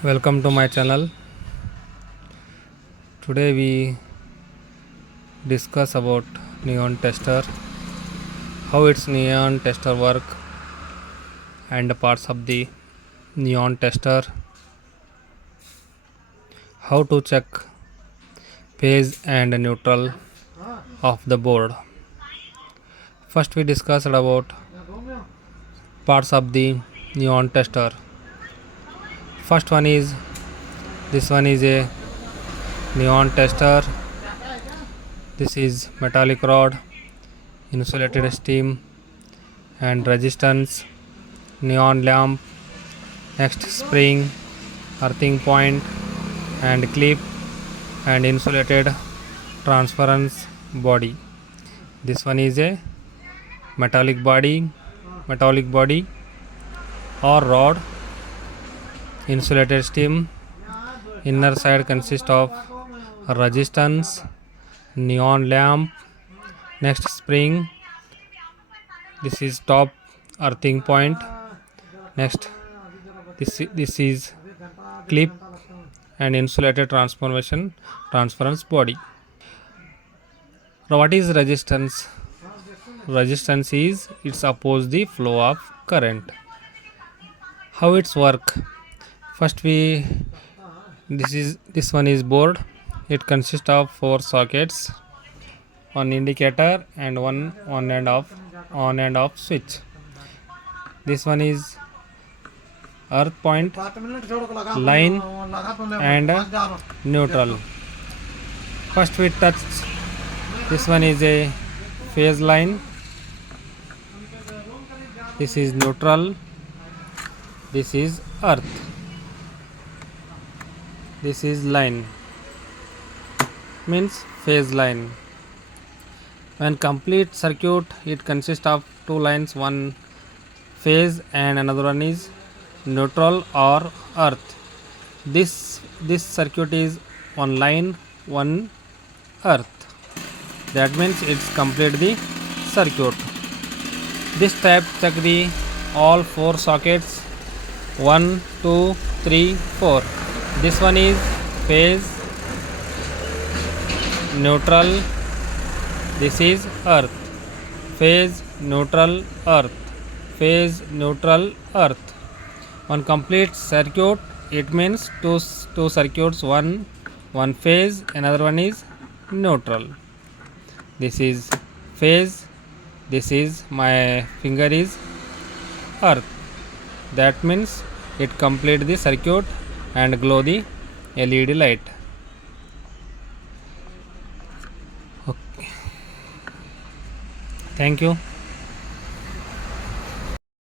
Welcome to my channel. Today we discuss about neon tester, how its neon tester work and parts of the neon tester, how to check phase and neutral of the board. First we discussed about parts of the neon tester. First one is this one is a neon tester. This is metallic rod, insulated steam and resistance, neon lamp, next spring, earthing point and clip and insulated transference body. This one is a metallic body or rod, insulated steam. Inner side consists of resistance, neon lamp, next spring. This is top earthing point. Next this is clip and insulated transference body. Now what is resistance? Resistance is it's oppose the flow of current. How it's work? First this one is board. It consists of 4 sockets, one indicator and one on and off switch. This one is earth point, line and neutral. First we touch, this one is a phase line, this is neutral, this is earth, this is line, means phase line. When complete circuit, it consists of 2 lines, one phase and another one is neutral or earth. This circuit is one line, one earth. That means it's complete the circuit. This type check the all 4 sockets, 1 2 3 4. This one is phase, neutral, this is earth, phase, neutral, earth, phase, neutral, earth. On complete circuit, it means two circuits, one phase, another one is neutral. This is phase, this is my finger is earth. That means it complete the circuit and glow the LED light. Okay. Thank you.